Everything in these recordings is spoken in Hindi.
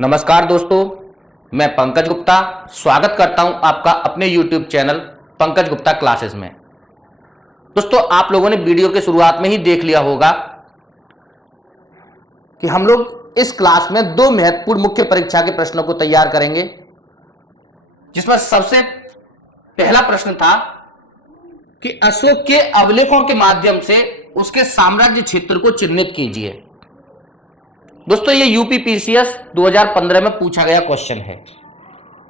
नमस्कार दोस्तों, मैं पंकज गुप्ता स्वागत करता हूं आपका अपने YouTube channel Pankaj Gupta classes में। दोस्तों, आप लोगों ने वीडियो के शुरुआत में ही देख लिया होगा कि हम लोग इस क्लास में दो महत्वपूर्ण मुख्य परीक्षा के प्रश्नों को तैयार करेंगे, जिसमें सबसे पहला प्रश्न था कि अशोक के अभिलेखों के माध्यम से उसके साम्राज्य क्षेत्र को चिन्हित कीजिए। दोस्तों, ये यूपीपीसीएस 2015 में पूछा गया क्वेश्चन है।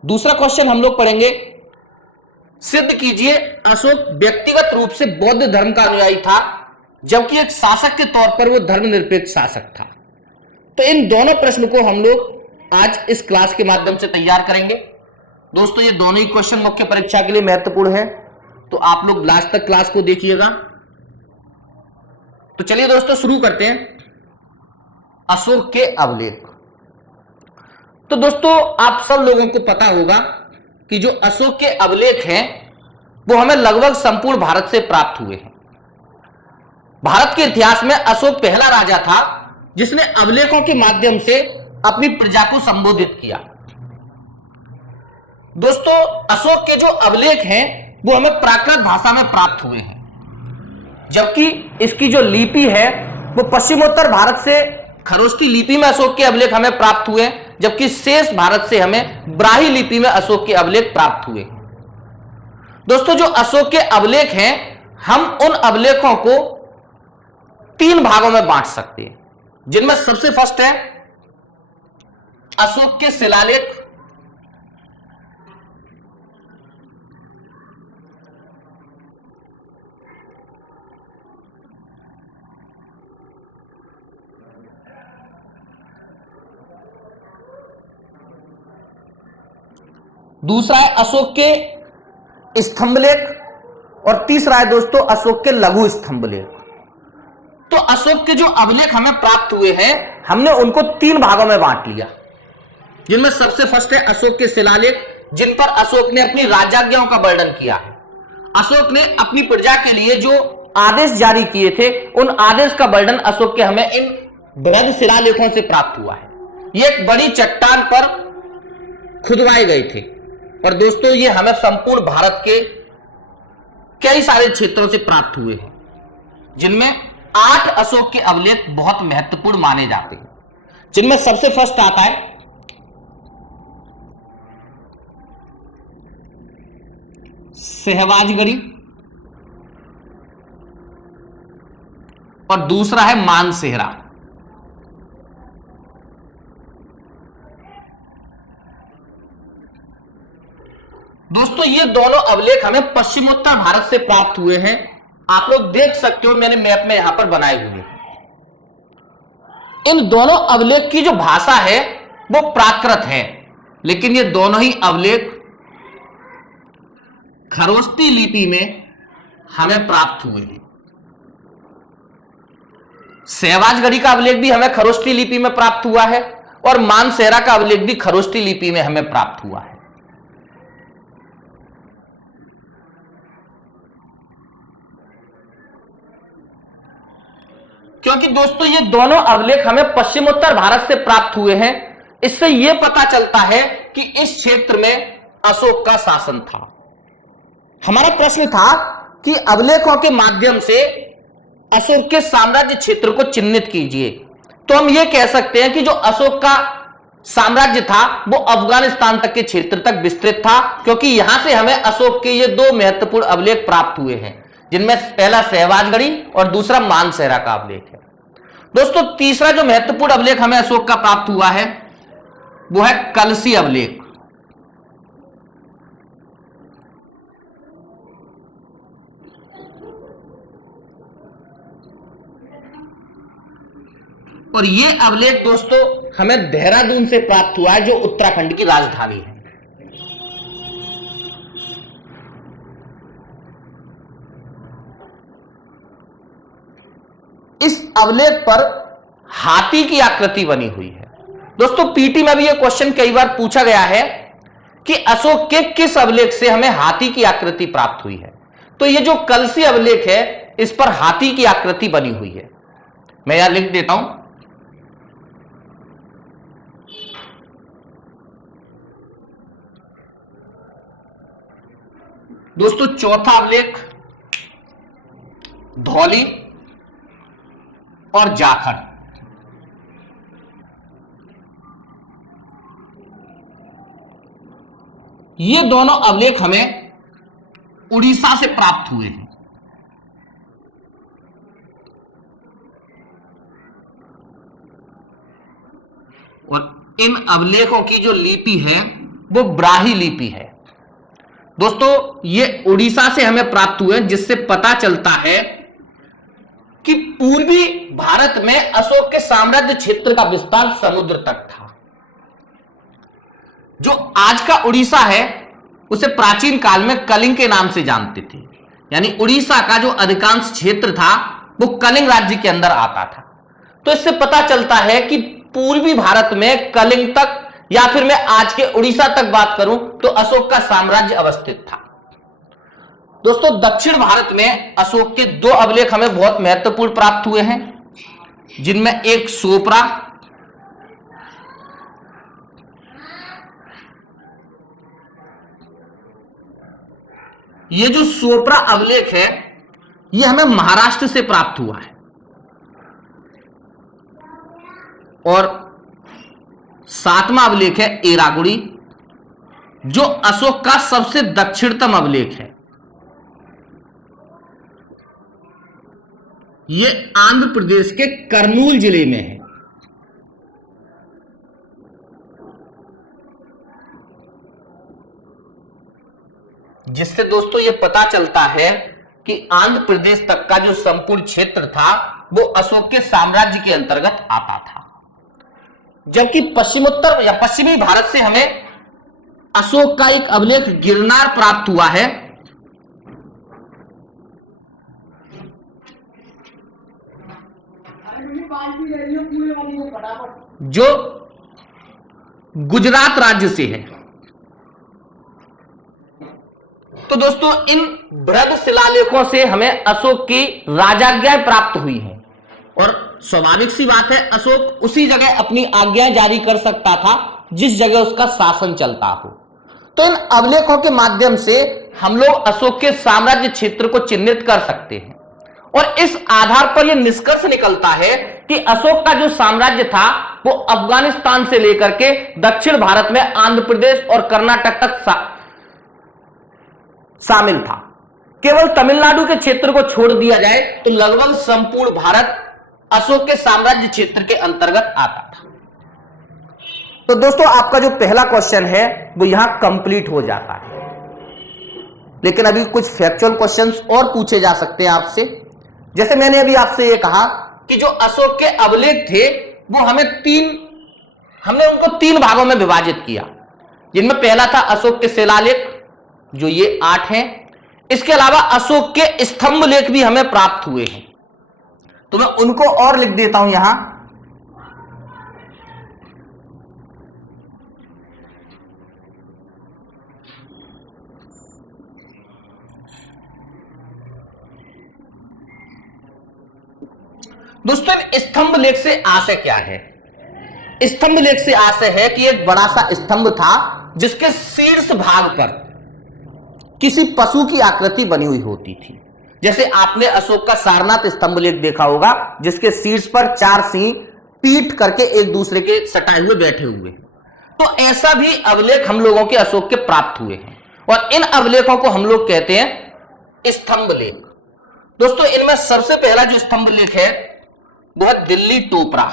दूसरा क्वेश्चन हम लोग पढ़ेंगे, सिद्ध कीजिए अशोक व्यक्तिगत रूप से बौद्ध धर्म का अनुयायी था, जबकि एक शासक के तौर पर वो धर्मनिरपेक्ष शासक था। तो इन दोनों प्रश्न को हम लोग आज इस क्लास के माध्यम से तैयार करेंगे। दोस्तों, ये दोनों ही क्वेश्चन मुख्य परीक्षा के लिए महत्वपूर्ण है, तो आप लोग लास्ट तक क्लास को देखिएगा। तो चलिए दोस्तों, शुरू करते हैं। अशोक के अभिलेख। तो दोस्तों, आप सब लोगों को पता होगा कि जो अशोक के अभिलेख हैं वो हमें लगभग संपूर्ण भारत से प्राप्त हुए हैं। भारत के इतिहास में अशोक पहला राजा था जिसने अभिलेखों के माध्यम से अपनी प्रजा को संबोधित किया। दोस्तों, अशोक के जो अभिलेख हैं वो हमें प्राकृत भाषा में प्राप्त हुए हैं, जबकि इसकी जो लिपि है वो पश्चिमोत्तर भारत से खरोष्टी लिपि में अशोक के अभिलेख हमें प्राप्त हुए, जबकि शेष भारत से हमें ब्राह्मी लिपि में अशोक के अभिलेख प्राप्त हुए। दोस्तों, जो अशोक के अभिलेख हैं, हम उन अभिलेखों को तीन भागों में बांट सकते हैं, जिनमें सबसे फर्स्ट है अशोक के शिलालेख, दूसरा है अशोक के स्तंभलेख और तीसरा है दोस्तों अशोक के लघु स्तंभलेख। तो अशोक के जो अभिलेख हमें प्राप्त हुए हैं, हमने उनको तीन भागों में बांट लिया, जिनमें सबसे फर्स्ट है अशोक के शिलालेख, जिन पर अशोक ने अपनी राजाज्ञाओं का वर्णन किया है। अशोक ने अपनी प्रजा के लिए जो आदेश जारी किए थे, उन आदेश का वर्णन अशोक के हमें इन बृहद शिलालेखों से प्राप्त हुआ है। ये एक बड़ी चट्टान पर खुदवाए गए थे, और दोस्तों ये हमें संपूर्ण भारत के कई सारे क्षेत्रों से प्राप्त हुए हैं, जिनमें 8 अशोक के अभिलेख बहुत महत्वपूर्ण माने जाते हैं, जिनमें सबसे फर्स्ट आता है सहवाजगढ़ी और दूसरा है मानसेहरा। दोस्तों, ये दोनों अभिलेख हमें पश्चिमोत्तर भारत से प्राप्त हुए हैं। आप लोग देख सकते हो, मैंने मैप में यहां पर बनाए हुए। इन दोनों अभिलेख की जो भाषा है वो प्राकृत है, लेकिन ये दोनों ही अभिलेख खरोष्टी लिपि में हमें प्राप्त हुए हैं। सहवाजगढ़ी का अभिलेख भी हमें खरोष्टी लिपि में प्राप्त हुआ है, और मानसेहरा का अभिलेख भी खरोष्टी लिपि में हमें प्राप्त हुआ है। क्योंकि दोस्तों ये दोनों अभिलेख हमें पश्चिमोत्तर भारत से प्राप्त हुए हैं, इससे यह पता चलता है कि इस क्षेत्र में अशोक का शासन था। हमारा प्रश्न था कि अभिलेखों के माध्यम से अशोक के साम्राज्य क्षेत्र को चिन्हित कीजिए। तो हम यह कह सकते हैं कि जो अशोक का साम्राज्य था वो अफगानिस्तान तक के क्षेत्र तक विस्तृत था, क्योंकि यहां से हमें अशोक के ये दो महत्वपूर्ण अभिलेख प्राप्त हुए हैं, जिनमें पहला सहवाजगढ़ी और दूसरा मानसेहरा का अभिलेख है। दोस्तों, तीसरा जो महत्वपूर्ण अभिलेख हमें अशोक का प्राप्त हुआ है वो है कलसी अभिलेख। और ये अभिलेख दोस्तों हमें देहरादून से प्राप्त हुआ है, जो उत्तराखंड की राजधानी है। इस अभिलेख पर हाथी की आकृति बनी हुई है। दोस्तों, पीटी में भी यह क्वेश्चन कई बार पूछा गया है कि अशोक के किस अभिलेख से हमें हाथी की आकृति प्राप्त हुई है। तो ये जो कलसी अभिलेख है, इस पर हाथी की आकृति बनी हुई है। मैं यहां लिख देता हूं, दोस्तों चौथा अभिलेख धौली और जाखड़। ये दोनों अभिलेख हमें उड़ीसा से प्राप्त हुए हैं। और इन अभिलेखों की जो लिपि है वो ब्राही लिपि है। दोस्तों ये उड़ीसा से हमें प्राप्त हुए, जिससे पता चलता है कि पूर्वी भारत में अशोक के साम्राज्य क्षेत्र का विस्तार समुद्र तक था। जो आज का उड़ीसा है उसे प्राचीन काल में कलिंग के नाम से जानते थे, यानी उड़ीसा का जो अधिकांश क्षेत्र था वो कलिंग राज्य के अंदर आता था। तो इससे पता चलता है कि पूर्वी भारत में कलिंग तक, या फिर मैं आज के उड़ीसा तक बात करूं तो अशोक का साम्राज्य अवस्थित था। दोस्तों दक्षिण भारत में अशोक के दो अभिलेख हमें बहुत महत्वपूर्ण प्राप्त हुए हैं, जिनमें एक सोपरा ये जो सोपरा अभिलेख है ये हमें महाराष्ट्र से प्राप्त हुआ है। और सातवां अभिलेख है एरागुड़ी, जो अशोक का सबसे दक्षिणतम अभिलेख है। ये आंध्र प्रदेश के कर्नूल जिले में है। जिससे दोस्तों ये पता चलता है कि आंध्र प्रदेश तक का जो संपूर्ण क्षेत्र था वो अशोक के साम्राज्य के अंतर्गत आता था। जबकि पश्चिमोत्तर या पश्चिमी भारत से हमें अशोक का एक अभिलेख गिरनार प्राप्त हुआ है, जो गुजरात राज्य से है। तो दोस्तों इन बृहद शिलालेखों से हमें अशोक की राजाज्ञाएं प्राप्त हुई हैं। और स्वाभाविक सी बात है, अशोक उसी जगह अपनी आज्ञाएं जारी कर सकता था जिस जगह उसका शासन चलता हो। तो इन अभिलेखों के माध्यम से हम लोग अशोक के साम्राज्य क्षेत्र को चिन्हित कर सकते हैं। और इस आधार पर यह निष्कर्ष निकलता है कि अशोक का जो साम्राज्य था वो अफगानिस्तान से लेकर के दक्षिण भारत में आंध्र प्रदेश और कर्नाटक तक शामिल था। केवल तमिलनाडु के क्षेत्र को छोड़ दिया जाए तो लगभग संपूर्ण भारत अशोक के साम्राज्य क्षेत्र के अंतर्गत आता था। तो दोस्तों आपका जो पहला क्वेश्चन है वो यहां कंप्लीट हो जाता है। लेकिन अभी कुछ फैक्चुअल क्वेश्चंस और पूछे जा सकते हैं आपसे। जैसे मैंने अभी आपसे ये कहा कि जो अशोक के अभिलेख थे वो हमने उनको तीन भागों में विभाजित किया, जिनमें पहला था अशोक के शिलालेख जो ये 8 हैं। इसके अलावा अशोक के स्तंभ लेख भी हमें प्राप्त हुए हैं, तो मैं उनको और लिख देता हूं यहां। दोस्तों स्तंभ लेख से आशय क्या है? स्तंभ लेख से आशय है कि एक बड़ा सा स्तंभ था जिसके शीर्ष भाग पर किसी पशु की आकृति बनी हुई होती थी। जैसे आपने अशोक का सारनाथ स्तंभ लेख देखा होगा, जिसके शीर्ष पर 4 सिंह पीठ करके एक दूसरे के सटाए हुए बैठे हुए। तो ऐसा भी अभिलेख हम लोगों के अशोक के प्राप्त हुए हैं, और इन अभिलेखों को हम लोग कहते हैं स्तंभ लेख। दोस्तों इनमें सबसे पहला जो स्तंभ लेख है वो है दिल्ली टोपरा।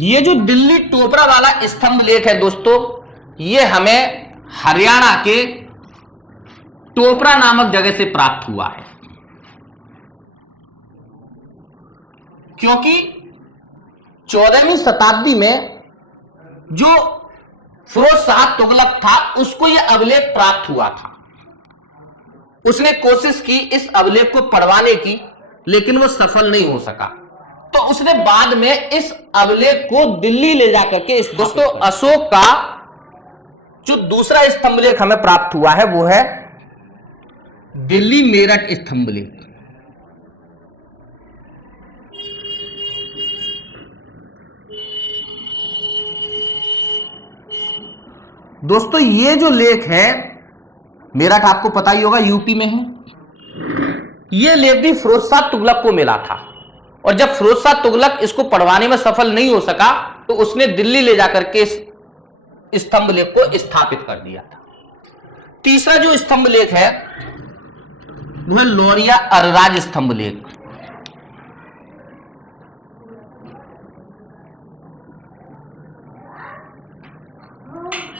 ये जो दिल्ली टोपरा वाला स्तंभ लेख है दोस्तों, ये हमें हरियाणा के टोपरा नामक जगह से प्राप्त हुआ है। क्योंकि 14वीं शताब्दी में जो फिरोज शाह तुगलक था उसको यह अभिलेख प्राप्त हुआ था। उसने कोशिश की इस अभिलेख को पढ़वाने की, लेकिन वो सफल नहीं हो सका। तो उसने बाद में इस अभिलेख को दिल्ली ले जाकर के दोस्तों अशोक का जो दूसरा स्तंभ लेख हमें प्राप्त हुआ है वो है दिल्ली मेरठ स्तंभ लेख। दोस्तों ये जो लेख है, मेरठ आपको पता ही होगा यूपी में है। ये लेख भी फिरोज शाह तुगलक को मिला था, और जब फिरोज शाह तुगलक इसको पढ़वाने में सफल नहीं हो सका तो उसने दिल्ली ले जाकर के इस स्तंभ लेख को स्थापित कर दिया था। तीसरा जो स्तंभ लेख है वो है लौरिया अरराज स्तंभ लेख।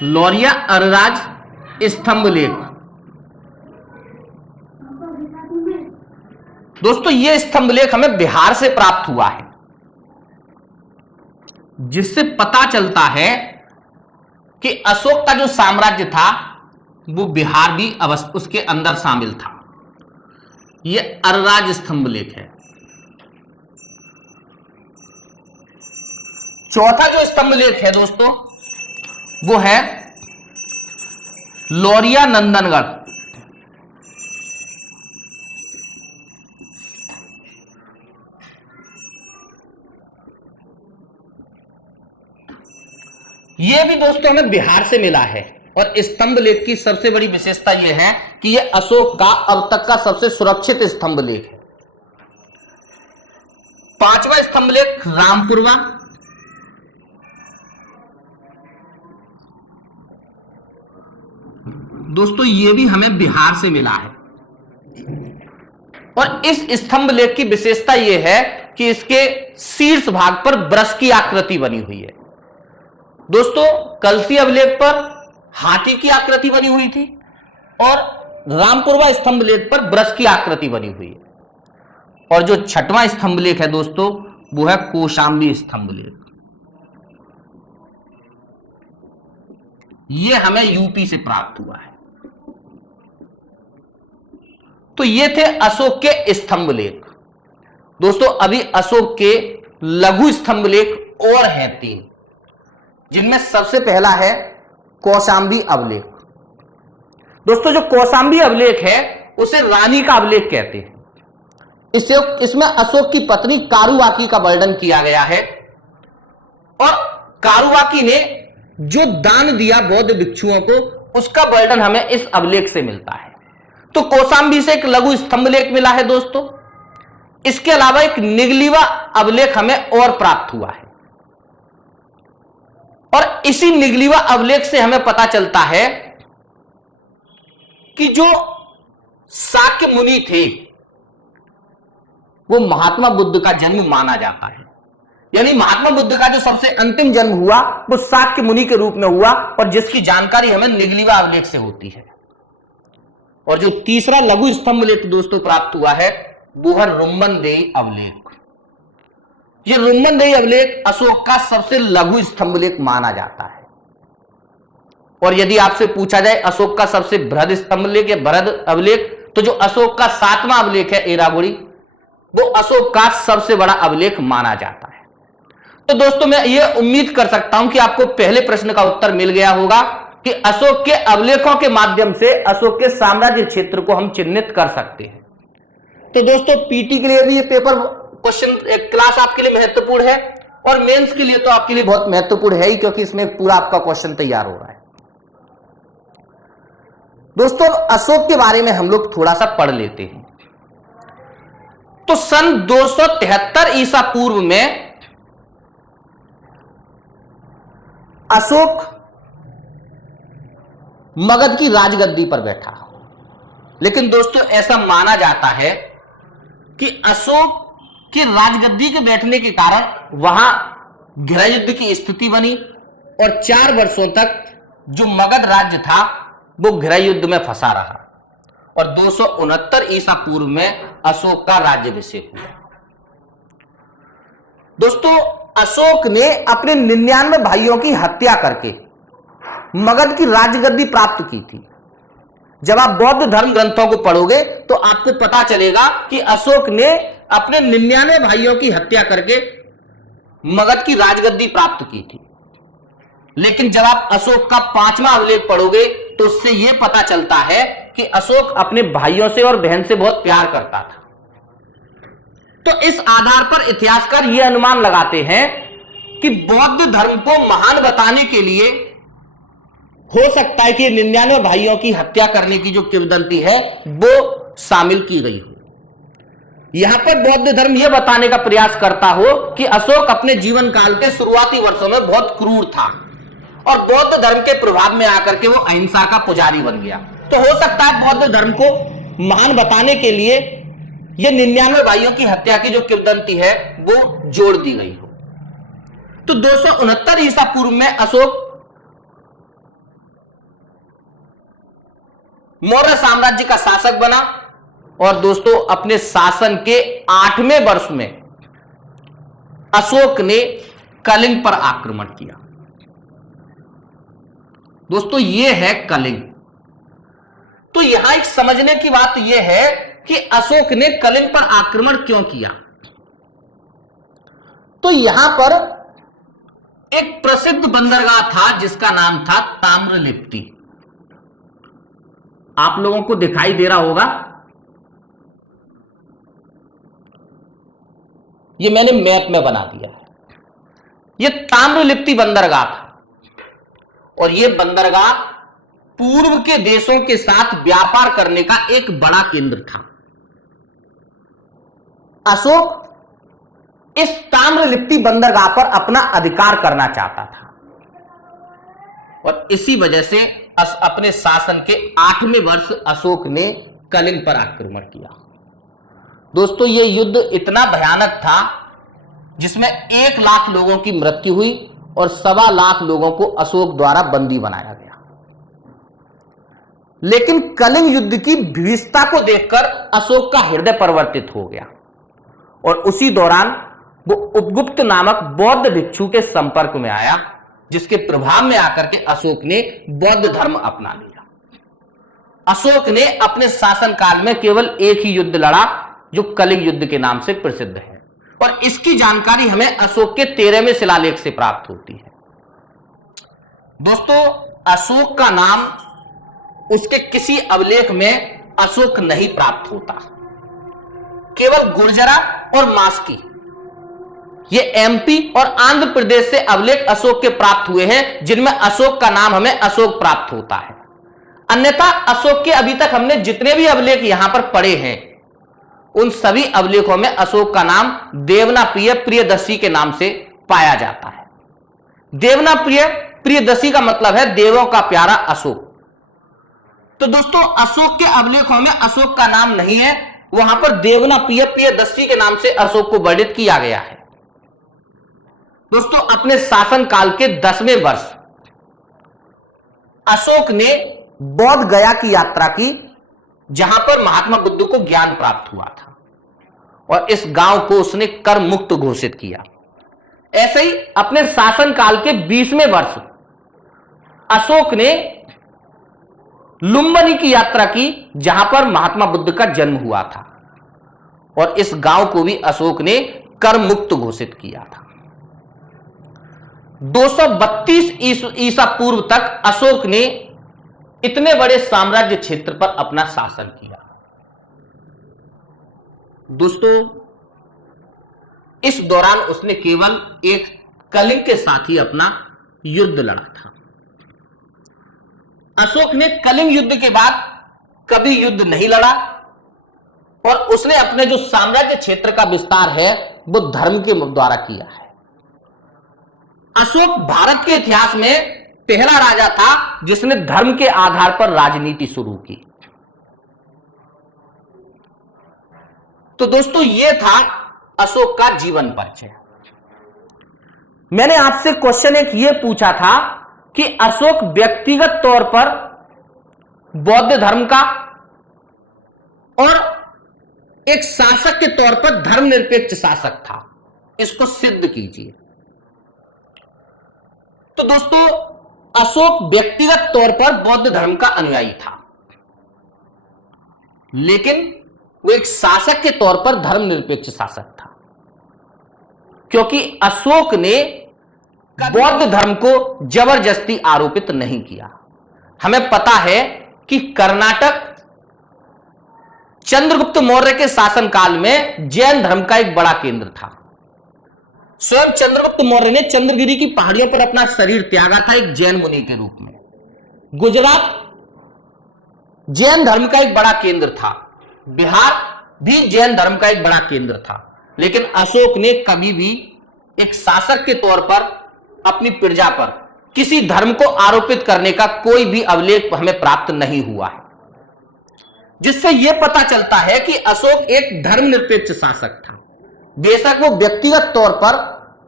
लौरिया अरराज स्तंभ लेख। दोस्तों ये स्तंभ लेख हमें बिहार से प्राप्त हुआ है, जिससे पता चलता है कि अशोक का जो साम्राज्य था वो बिहार भी उसके अंदर शामिल था। यह अरराज स्तंभ लेख है। चौथा जो स्तंभ लेख है दोस्तों वो है लौरिया नंदनगढ़। यह भी दोस्तों हमें बिहार से मिला है, और स्तंभ लेख की सबसे बड़ी विशेषता यह है कि यह अशोक का अब तक का सबसे सुरक्षित स्तंभ लेख है। पांचवा स्तंभ लेख रामपुरवा। दोस्तों ये भी हमें बिहार से मिला है, और इस स्तंभ लेख की विशेषता यह है कि इसके शीर्ष भाग पर वृक्ष की आकृति बनी हुई है। दोस्तों कलसी अभिलेख पर हाथी की आकृति बनी हुई थी, और रामपुरवा स्तंभ लेख पर वृक्ष की आकृति बनी हुई है। और जो छठवां स्तंभ लेख है दोस्तों वो है कौशाम्बी स्तंभ लेख। यह हमें यूपी से प्राप्त हुआ है। तो ये थे अशोक के स्तंभ लेख। दोस्तों अभी अशोक के लघु स्तंभ लेख और हैं 3, जिनमें सबसे पहला है कौशाम्बी अभिलेख। दोस्तों जो कौशाम्बी अभिलेख है उसे रानी का अभिलेख कहते हैं। इसमें अशोक की पत्नी कारुवाकी का वर्णन किया गया है, और कारुवाकी ने जो दान दिया बौद्ध भिक्षुओं को उसका वर्णन हमें इस अभिलेख से मिलता है। तो कौशाम्बी से एक लघु स्तंभ लेख मिला है दोस्तों। इसके अलावा एक निगलीवा अभिलेख हमें और प्राप्त हुआ है, और इसी निगलीवा अभिलेख से हमें पता चलता है कि जो शाक्य मुनि थे वो महात्मा बुद्ध का जन्म माना जाता है। यानी महात्मा बुद्ध का जो सबसे अंतिम जन्म हुआ वो शाक्य मुनि के रूप में हुआ, और जिसकी जानकारी हमें निगलीवा अभिलेख से होती है। और जो तीसरा लघु स्तंभ लेख दोस्तों प्राप्त हुआ है वो है रुम्मनदेही अभिलेख। यह रुम्मनदेही अभिलेख अशोक का सबसे लघु स्तंभ लेख माना जाता है। और यदि आपसे पूछा जाए अशोक का सबसे बृहद स्तंभ लेख या बृहद अभिलेख, तो जो अशोक का 7वां अभिलेख है एराबुरी, वो अशोक का सबसे बड़ा अभिलेख माना जाता है। तो दोस्तों मैं ये उम्मीद कर सकता हूं कि आपको पहले प्रश्न का उत्तर मिल गया होगा कि अशोक के अभिलेखों के माध्यम से अशोक के साम्राज्य क्षेत्र को हम चिन्हित कर सकते हैं। तो दोस्तों पीटी के लिए भी ये पेपर क्वेश्चन एक क्लास आपके लिए महत्वपूर्ण है, और मेंस के लिए तो आपके लिए बहुत महत्वपूर्ण है ही, क्योंकि इसमें पूरा आपका क्वेश्चन तैयार हो रहा है। दोस्तों अशोक के बारे में हम लोग थोड़ा सा पढ़ लेते हैं। तो सन 273 ईसा पूर्व में अशोक मगध की राजगद्दी पर बैठा। लेकिन दोस्तों ऐसा माना जाता है कि अशोक के राजगद्दी के बैठने के कारण वहां गृह युद्ध की स्थिति बनी, और 4 वर्षों तक जो मगध राज्य था वो गृह युद्ध में फंसा रहा, और 269 ईसा पूर्व में अशोक का राज्याभिषेक हुआ। दोस्तों अशोक ने अपने 99 भाइयों की हत्या करके मगध की राजगद्दी प्राप्त की थी। जब आप बौद्ध धर्म ग्रंथों को पढ़ोगे तो आपको पता चलेगा कि अशोक ने अपने 99 भाइयों की हत्या करके मगध की राजगद्दी प्राप्त की थी। लेकिन जब आप अशोक का 5वां अभिलेख पढ़ोगे तो उससे यह पता चलता है कि अशोक अपने भाइयों से और बहन से बहुत प्यार करता था। तो इस आधार पर इतिहासकार यह अनुमान लगाते हैं कि बौद्ध धर्म को महान बताने के लिए हो सकता है कि 99 भाइयों की हत्या करने की जो किंवदंती है वो शामिल की गई हो। यहां पर बौद्ध धर्म यह बताने का प्रयास करता हो कि अशोक अपने जीवन काल के शुरुआती वर्षों में बहुत क्रूर था और बौद्ध धर्म के प्रभाव में आकर के वो अहिंसा का पुजारी बन गया। तो हो सकता है बौद्ध धर्म को महान बताने के लिए ये 99 भाइयों की हत्या की जो किंवदंती है वो जोड़ दी गई हो। तो 269 ईसा पूर्व में अशोक मौर्य साम्राज्य का शासक बना और दोस्तों अपने शासन के 8वें वर्ष में अशोक ने कलिंग पर आक्रमण किया। दोस्तों यह है कलिंग। तो यहां एक समझने की बात यह है कि अशोक ने कलिंग पर आक्रमण क्यों किया। तो यहां पर एक प्रसिद्ध बंदरगाह था जिसका नाम था ताम्रलिप्ति। आप लोगों को दिखाई दे रहा होगा, ये मैंने मैप में बना दिया है। यह ताम्रलिप्ति बंदरगाह था और यह बंदरगाह पूर्व के देशों के साथ व्यापार करने का एक बड़ा केंद्र था। अशोक इस ताम्रलिप्ति बंदरगाह पर अपना अधिकार करना चाहता था और इसी वजह से अपने शासन के 8वें वर्ष अशोक ने कलिंग पर आक्रमण किया। दोस्तों यह युद्ध इतना भयानक था जिसमें 1 लाख लोगों की मृत्यु हुई और 1.25 लाख लोगों को अशोक द्वारा बंदी बनाया गया। लेकिन कलिंग युद्ध की भीषणता को देखकर अशोक का हृदय परिवर्तित हो गया और उसी दौरान वो उपगुप्त नामक बौद्ध भिक्षु के संपर्क में आया, जिसके प्रभाव में आकर के अशोक ने बौद्ध धर्म अपना लिया। अशोक ने अपने शासन काल में केवल एक ही युद्ध लड़ा जो कलिंग युद्ध के नाम से प्रसिद्ध है और इसकी जानकारी हमें अशोक के 13वें शिलालेख से प्राप्त होती है। दोस्तों अशोक का नाम उसके किसी अभिलेख में अशोक नहीं प्राप्त होता, केवल गुर्जरा और मास्की ये एमपी और आंध्र प्रदेश से अभिलेख अशोक के प्राप्त हुए हैं जिनमें अशोक का नाम हमें अशोक प्राप्त होता है। अन्यथा अशोक के अभी तक हमने जितने भी अभिलेख यहां पर पढ़े हैं उन सभी अभिलेखों में अशोक का नाम देवनाप्रिय प्रियदर्शी के नाम से पाया जाता है। देवनाप्रिय प्रियदर्शी का मतलब है देवों का प्यारा अशोक। तो दोस्तों अशोक के अभिलेखों में अशोक का नाम नहीं है, वहां पर देवनाप्रिय प्रियदर्शी के नाम से अशोक को वर्णित किया गया है। दोस्तों अपने शासन काल के 10वें वर्ष अशोक ने बौद्ध गया की यात्रा की, जहां पर महात्मा बुद्ध को ज्ञान प्राप्त हुआ था और इस गांव को उसने कर मुक्त घोषित किया। ऐसे ही अपने शासन काल के 20वें वर्ष अशोक ने लुम्बिनी की यात्रा की, जहां पर महात्मा बुद्ध का जन्म हुआ था और इस गांव को भी अशोक ने कर मुक्त घोषित किया था। 232 ईसा पूर्व तक अशोक ने इतने बड़े साम्राज्य क्षेत्र पर अपना शासन किया। दोस्तों इस दौरान उसने केवल एक कलिंग के साथ ही अपना युद्ध लड़ा था। अशोक ने कलिंग युद्ध के बाद कभी युद्ध नहीं लड़ा और उसने अपने जो साम्राज्य क्षेत्र का विस्तार है वो धर्म के द्वारा किया है। अशोक भारत के इतिहास में पहला राजा था जिसने धर्म के आधार पर राजनीति शुरू की। तो दोस्तों यह था अशोक का जीवन परिचय। मैंने आपसे क्वेश्चन एक यह पूछा था कि अशोक व्यक्तिगत तौर पर बौद्ध धर्म का और एक शासक के तौर पर धर्मनिरपेक्ष शासक था, इसको सिद्ध कीजिए। तो दोस्तों अशोक व्यक्तिगत तौर पर बौद्ध धर्म का अनुयायी था, लेकिन वो एक शासक के तौर पर धर्मनिरपेक्ष शासक था, क्योंकि अशोक ने बौद्ध धर्म को जबरदस्ती आरोपित नहीं किया। हमें पता है कि कर्नाटक चंद्रगुप्त मौर्य के शासनकाल में जैन धर्म का एक बड़ा केंद्र था। स्वयं चंद्रगुप्त मौर्य ने चंद्रगिरी की पहाड़ियों पर अपना शरीर त्यागा था एक जैन मुनि के रूप में। गुजरात जैन धर्म का एक बड़ा केंद्र था, बिहार भी जैन धर्म का एक बड़ा केंद्र था, लेकिन अशोक ने कभी भी एक शासक के तौर पर अपनी प्रजा पर किसी धर्म को आरोपित करने का कोई भी अभिलेख हमें प्राप्त नहीं हुआ है, जिससे यह पता चलता है कि अशोक एक धर्मनिरपेक्ष शासक था, बेशक वो व्यक्तिगत तौर पर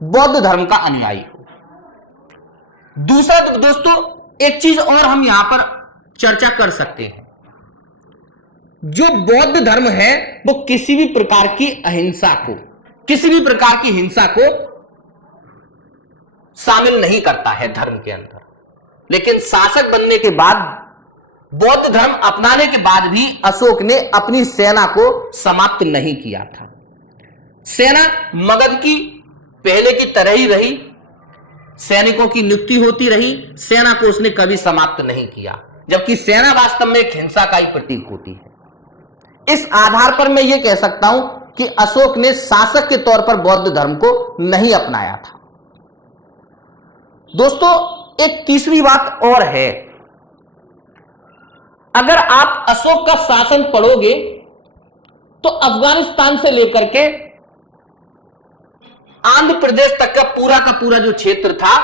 बौद्ध धर्म का अनुयायी हो। दूसरा तो दोस्तों एक चीज और हम यहां पर चर्चा कर सकते हैं, जो बौद्ध धर्म है वो किसी भी प्रकार की अहिंसा को, किसी भी प्रकार की हिंसा को शामिल नहीं करता है धर्म के अंदर, लेकिन शासक बनने के बाद, बौद्ध धर्म अपनाने के बाद भी अशोक ने अपनी सेना को समाप्त नहीं किया था। सेना मगध की पहले की तरह ही रही, सैनिकों की नियुक्ति होती रही, सेना को उसने कभी समाप्त नहीं किया, जबकि सेना वास्तव में एक हिंसा का ही प्रतीक होती है। इस आधार पर मैं यह कह सकता हूं कि अशोक ने शासक के तौर पर बौद्ध धर्म को नहीं अपनाया था। दोस्तों एक तीसरी बात और है, अगर आप अशोक का शासन पढ़ोगे तो अफगानिस्तान से लेकर के आंध्र प्रदेश तक का पूरा जो क्षेत्र था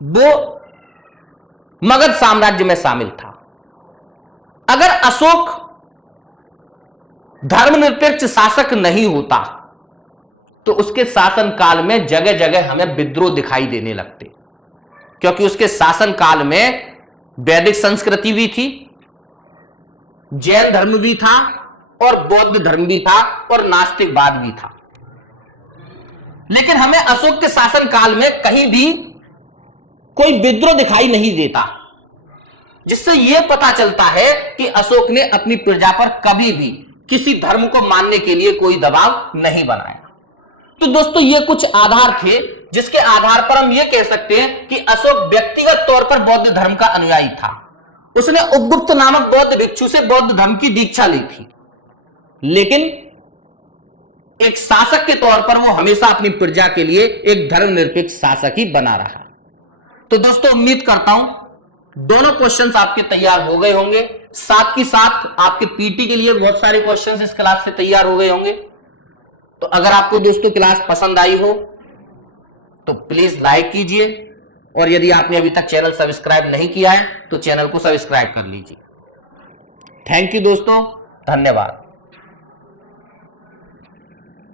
वो मगध साम्राज्य में शामिल था। अगर अशोक धर्मनिरपेक्ष शासक नहीं होता तो उसके शासन काल में जगह जगह हमें विद्रोह दिखाई देने लगते, क्योंकि उसके शासन काल में वैदिक संस्कृति भी थी, जैन धर्म भी था और बौद्ध धर्म भी था और नास्तिकवाद भी था। लेकिन हमें अशोक के शासन काल में कहीं भी कोई विद्रोह दिखाई नहीं देता, जिससे यह पता चलता है कि अशोक ने अपनी प्रजा पर कभी भी किसी धर्म को मानने के लिए कोई दबाव नहीं बनाया। तो दोस्तों ये कुछ आधार थे जिसके आधार पर हम ये कह सकते हैं कि अशोक व्यक्तिगत तौर पर बौद्ध धर्म का अनुयायी था। उसने उपगुप्त नामक बौद्ध भिक्षु से बौद्ध धर्म की दीक्षा ली थी, लेकिन एक शासक के तौर पर वो हमेशा अपनी प्रजा के लिए एक धर्मनिरपेक्ष शासक ही बना रहा। तो दोस्तों उम्मीद करता हूं दोनों क्वेश्चंस आपके तैयार हो गए होंगे, साथ ही साथ आपके पीटी के लिए बहुत सारे क्वेश्चंस इस क्लास से तैयार हो गए होंगे। तो अगर आपको दोस्तों क्लास पसंद आई हो तो प्लीज लाइक कीजिए, और यदि आपने अभी तक चैनल सब्सक्राइब नहीं किया है तो चैनल को सब्सक्राइब कर लीजिए। थैंक यू दोस्तों, धन्यवाद।